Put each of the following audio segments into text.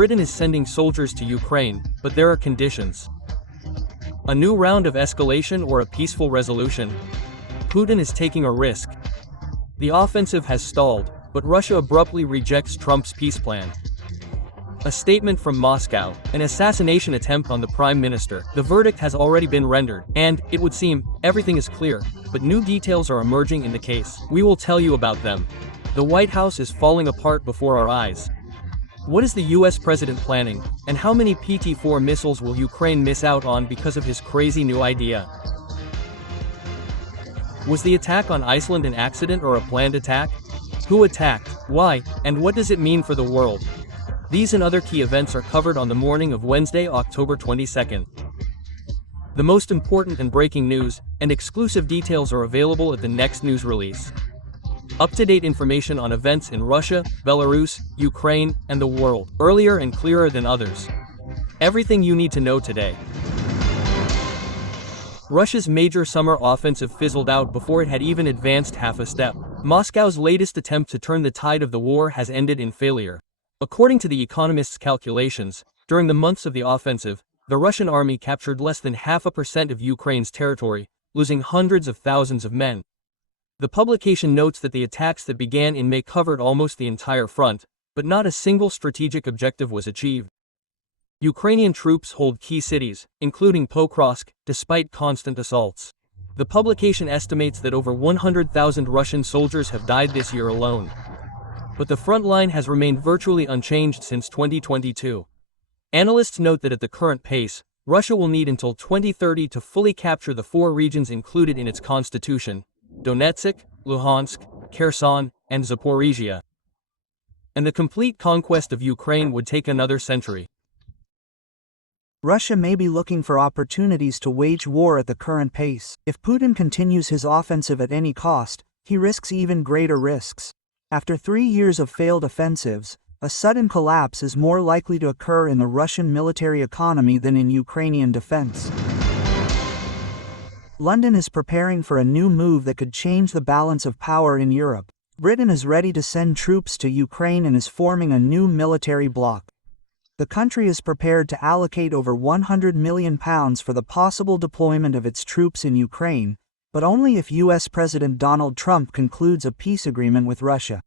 Britain is sending soldiers to Ukraine, but there are conditions. A new round of escalation or a peaceful resolution? Putin is taking a risk. The offensive has stalled, but Russia abruptly rejects Trump's peace plan. A statement from Moscow, an assassination attempt on the Prime Minister. The verdict has already been rendered, and, it would seem, everything is clear, but new details are emerging in the case. We will tell you about them. The White House is falling apart before our eyes. What is the US president planning, and how many PT-4 missiles will Ukraine miss out on because of his crazy new idea? Was the attack on Iceland an accident or a planned attack? Who attacked, why, and what does it mean for the world? These and other key events are covered on the morning of Wednesday, October 22nd. The most important and breaking news, and exclusive details are available at the next news release. Up-to-date information on events in Russia, Belarus, Ukraine, and the world, earlier and clearer than others. Everything you need to know today. Russia's major summer offensive fizzled out before it had even advanced half a step. Moscow's latest attempt to turn the tide of the war has ended in failure. According to The Economist's calculations, during the months of the offensive, the Russian army captured less than 0.5% of Ukraine's territory, losing hundreds of thousands of men. The publication notes that the attacks that began in May covered almost the entire front, but not a single strategic objective was achieved. Ukrainian troops hold key cities, including Pokrovsk, despite constant assaults. The publication estimates that over 100,000 Russian soldiers have died this year alone. But the front line has remained virtually unchanged since 2022. Analysts note that at the current pace, Russia will need until 2030 to fully capture the 4 regions included in its constitution: Donetsk, Luhansk, Kherson, and Zaporizhia. And the complete conquest of Ukraine would take another century. Russia may be looking for opportunities to wage war at the current pace. If Putin continues his offensive at any cost, he risks even greater risks. After 3 years of failed offensives, a sudden collapse is more likely to occur in the Russian military economy than in Ukrainian defense. London is preparing for a new move that could change the balance of power in Europe. Britain is ready to send troops to Ukraine and is forming a new military bloc. The country is prepared to allocate over £100 million for the possible deployment of its troops in Ukraine, but only if US President Donald Trump concludes a peace agreement with Russia.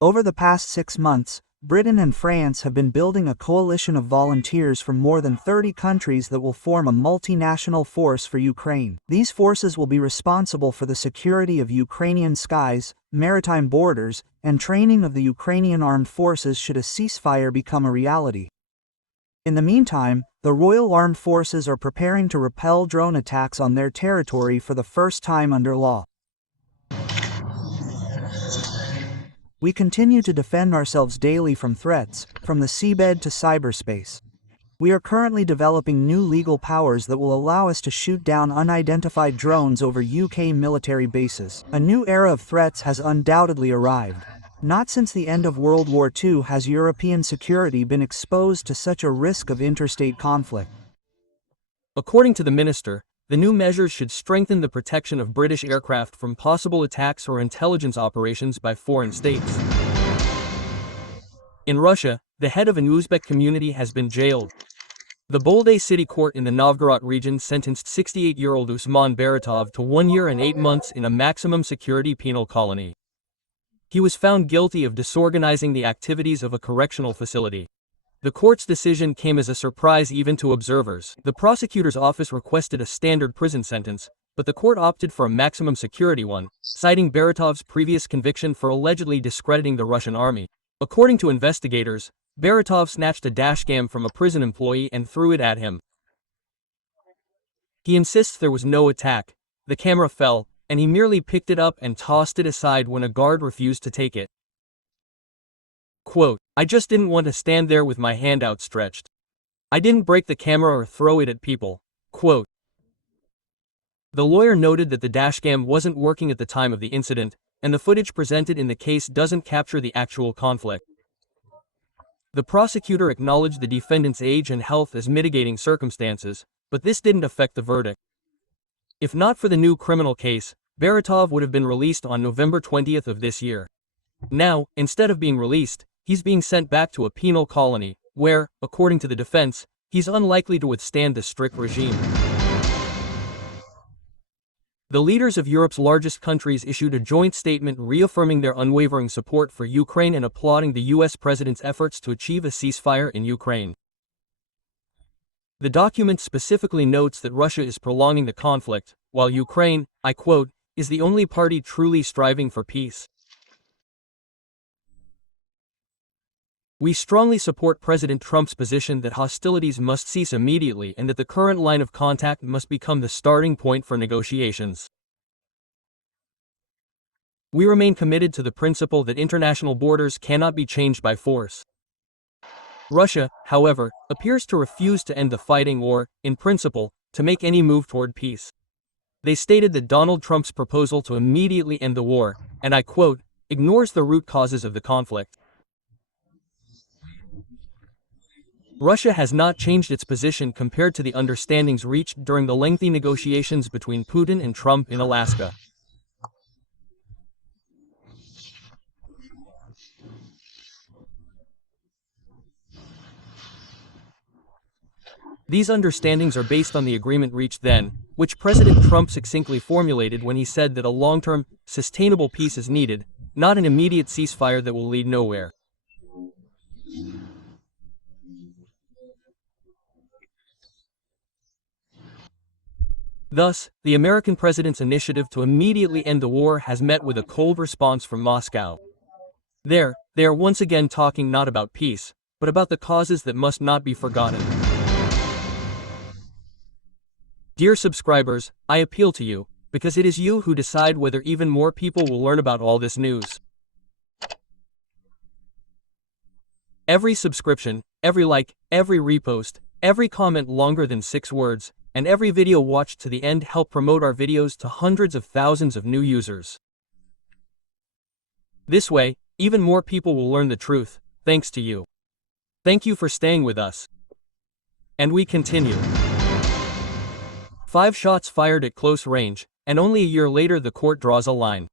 Over the past 6 months, Britain and France have been building a coalition of volunteers from more than 30 countries that will form a multinational force for Ukraine. These forces will be responsible for the security of Ukrainian skies, maritime borders, and training of the Ukrainian armed forces should a ceasefire become a reality. In the meantime, the Royal Armed Forces are preparing to repel drone attacks on their territory for the first time under law. We continue to defend ourselves daily from threats, from the seabed to cyberspace. We are currently developing new legal powers that will allow us to shoot down unidentified drones over UK military bases. A new era of threats has undoubtedly arrived. Not since the end of World War II has European security been exposed to such a risk of interstate conflict. According to the minister, the new measures should strengthen the protection of British aircraft from possible attacks or intelligence operations by foreign states. In Russia, the head of an Uzbek community has been jailed. The Boldey City Court in the Novgorod region sentenced 68-year-old Usman Baratov to 1 year and 8 months in a maximum security penal colony. He was found guilty of disorganizing the activities of a correctional facility. The court's decision came as a surprise even to observers. The prosecutor's office requested a standard prison sentence, but the court opted for a maximum security one, citing Baratov's previous conviction for allegedly discrediting the Russian army. According to investigators, Baratov snatched a dashcam from a prison employee and threw it at him. He insists there was no attack. The camera fell, and he merely picked it up and tossed it aside when a guard refused to take it. Quote, "I just didn't want to stand there with my hand outstretched. I didn't break the camera or throw it at people." Quote. The lawyer noted that the dashcam wasn't working at the time of the incident, and the footage presented in the case doesn't capture the actual conflict. The prosecutor acknowledged the defendant's age and health as mitigating circumstances, but this didn't affect the verdict. If not for the new criminal case, Baratov would have been released on November 20th of this year. Now, instead of being released, he's being sent back to a penal colony, where, according to the defense, he's unlikely to withstand the strict regime. The leaders of Europe's largest countries issued a joint statement reaffirming their unwavering support for Ukraine and applauding the U.S. president's efforts to achieve a ceasefire in Ukraine. The document specifically notes that Russia is prolonging the conflict, while Ukraine, I quote, is the only party truly striving for peace. We strongly support President Trump's position that hostilities must cease immediately and that the current line of contact must become the starting point for negotiations. We remain committed to the principle that international borders cannot be changed by force. Russia, however, appears to refuse to end the fighting or, in principle, to make any move toward peace. They stated that Donald Trump's proposal to immediately end the war, and I quote, ignores the root causes of the conflict. Russia has not changed its position compared to the understandings reached during the lengthy negotiations between Putin and Trump in Alaska. These understandings are based on the agreement reached then, which President Trump succinctly formulated when he said that a long-term, sustainable peace is needed, not an immediate ceasefire that will lead nowhere. Thus, the American president's initiative to immediately end the war has met with a cold response from Moscow. There, they are once again talking not about peace, but about the causes that must not be forgotten. Dear subscribers, I appeal to you, because it is you who decide whether even more people will learn about all this news. Every subscription, every like, every repost, every comment longer than 6 words, and every video watched to the end help promote our videos to hundreds of thousands of new users. This way, even more people will learn the truth, thanks to you. Thank you for staying with us. And we continue. 5 shots fired at close range, and only a year later the court draws a line.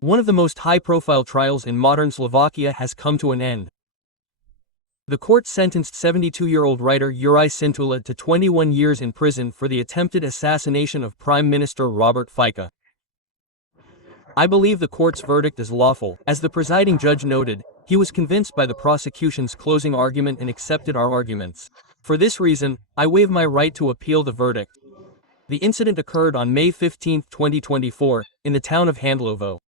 One of the most high-profile trials in modern Slovakia has come to an end. The court sentenced 72-year-old writer Juraj Cintula to 21 years in prison for the attempted assassination of Prime Minister Robert Fico. I believe the court's verdict is lawful. As the presiding judge noted, he was convinced by the prosecution's closing argument and accepted our arguments. For this reason, I waive my right to appeal the verdict. The incident occurred on May 15, 2024, in the town of Handlovo.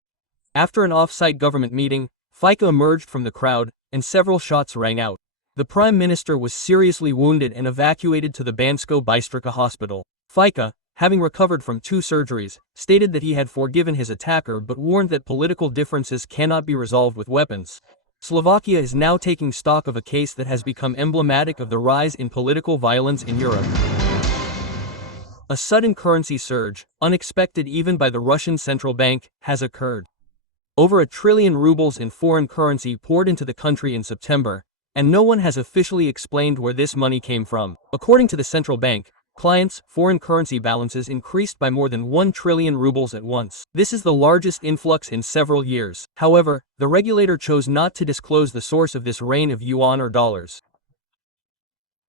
After an off-site government meeting, Fico emerged from the crowd, and several shots rang out. The Prime Minister was seriously wounded and evacuated to the Bansko Bystrica hospital. Fico, having recovered from 2 surgeries, stated that he had forgiven his attacker but warned that political differences cannot be resolved with weapons. Slovakia is now taking stock of a case that has become emblematic of the rise in political violence in Europe. A sudden currency surge, unexpected even by the Russian central bank, has occurred. Over 1 trillion rubles in foreign currency poured into the country in September, and no one has officially explained where this money came from. According to the central bank, clients' foreign currency balances increased by more than 1 trillion rubles at once. This is the largest influx in several years. However, the regulator chose not to disclose the source of this rain of yuan or dollars.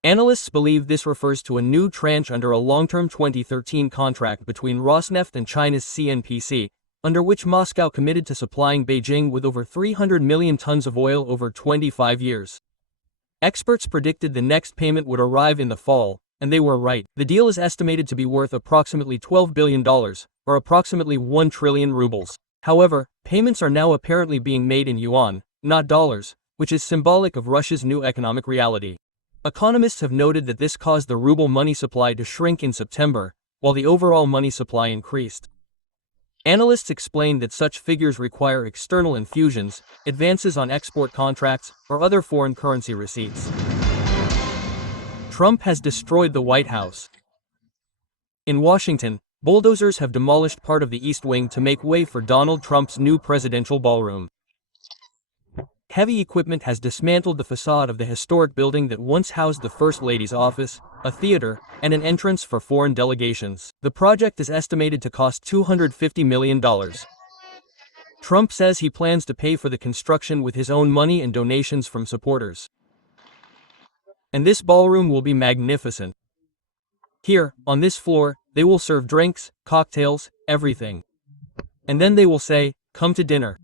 Analysts believe this refers to a new tranche under a long-term 2013 contract between Rosneft and China's CNPC, under which Moscow committed to supplying Beijing with over 300 million tons of oil over 25 years. Experts predicted the next payment would arrive in the fall, and they were right. The deal is estimated to be worth approximately $12 billion, or approximately 1 trillion rubles. However, payments are now apparently being made in yuan, not dollars, which is symbolic of Russia's new economic reality. Economists have noted that this caused the ruble money supply to shrink in September, while the overall money supply increased. Analysts explain that such figures require external infusions, advances on export contracts, or other foreign currency receipts. Trump has destroyed the White House. In Washington, bulldozers have demolished part of the East Wing to make way for Donald Trump's new presidential ballroom. Heavy equipment has dismantled the facade of the historic building that once housed the First Lady's office, a theater, and an entrance for foreign delegations. The project is estimated to cost $250 million. Trump says he plans to pay for the construction with his own money and donations from supporters. And this ballroom will be magnificent. Here, on this floor, they will serve drinks, cocktails, everything. And then they will say, "Come to dinner."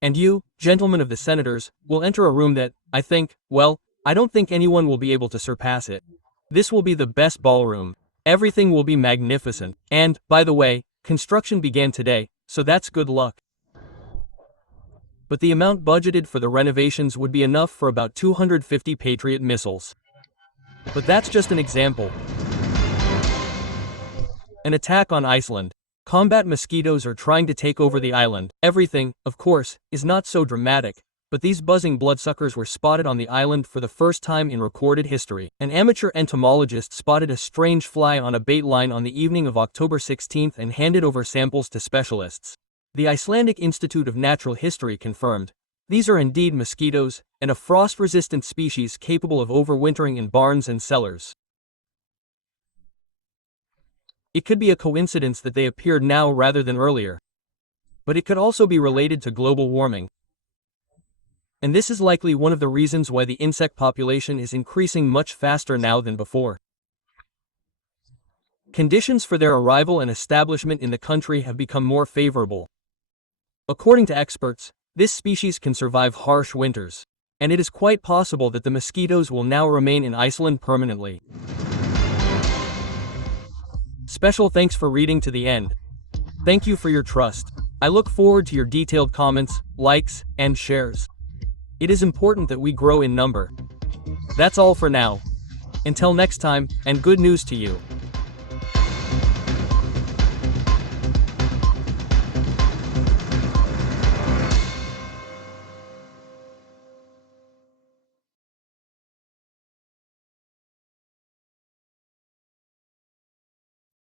And you, gentlemen of the senators, will enter a room that, I think, well, I don't think anyone will be able to surpass it. This will be the best ballroom. Everything will be magnificent. And, by the way, construction began today, so that's good luck. But the amount budgeted for the renovations would be enough for about 250 Patriot missiles. But that's just an example. An attack on Iceland. Combat mosquitoes are trying to take over the island. Everything, of course, is not so dramatic, but these buzzing bloodsuckers were spotted on the island for the first time in recorded history. An amateur entomologist spotted a strange fly on a bait line on the evening of October 16 and handed over samples to specialists. The Icelandic Institute of Natural History confirmed, these are indeed mosquitoes, and a frost-resistant species capable of overwintering in barns and cellars. It could be a coincidence that they appeared now rather than earlier. But it could also be related to global warming. And this is likely one of the reasons why the insect population is increasing much faster now than before. Conditions for their arrival and establishment in the country have become more favorable. According to experts, this species can survive harsh winters, and it is quite possible that the mosquitoes will now remain in Iceland permanently. Special thanks for reading to the end. Thank you for your trust. I look forward to your detailed comments, likes, and shares. It is important that we grow in number. That's all for now. Until next time, and good news to you.